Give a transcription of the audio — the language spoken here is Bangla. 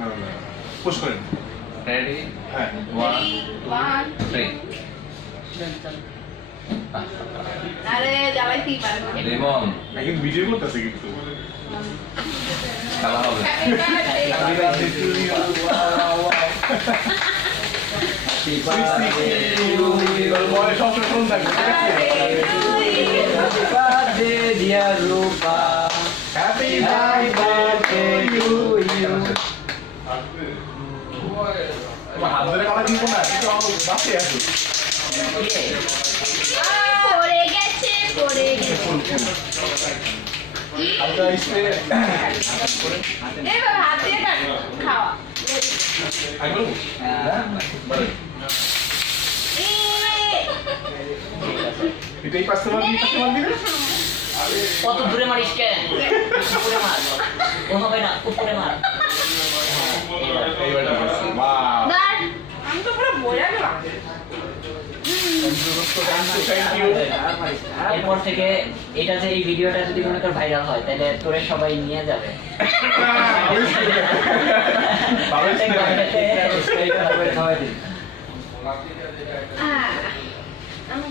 না পুশ করেন রেডি হ্যাঁ 1 2 3 আরে জ্বালাইতেই পারে না লিমন এখন ভিডিও করতেছে কিন্তু খেলা হবে Happy birthday to you. তোমার হাত ধরে কথা দিব না কিন্তু আমার বাসে আছে পড়ে গেছে হালকা স্প্রে এবার হাত দিয়ে কাট খাওয়া আমি বলবো এটাই পাঁচটা মার দিবে কত দূরে মারিস কেন উপরে মার ও হবে না উপরে মার এইবারটা পারছি ওয়াও দাঁড় আমি তো পুরো বোঝা গেলাম থ্যাংক ইউ এরপর থেকে এটা যে এই ভিডিওটা যদি মনে কর ভাইরাল হয় তাহলে তোরে সবাই নিয়ে যাবে ভালো খাওয়াই দিবি আমি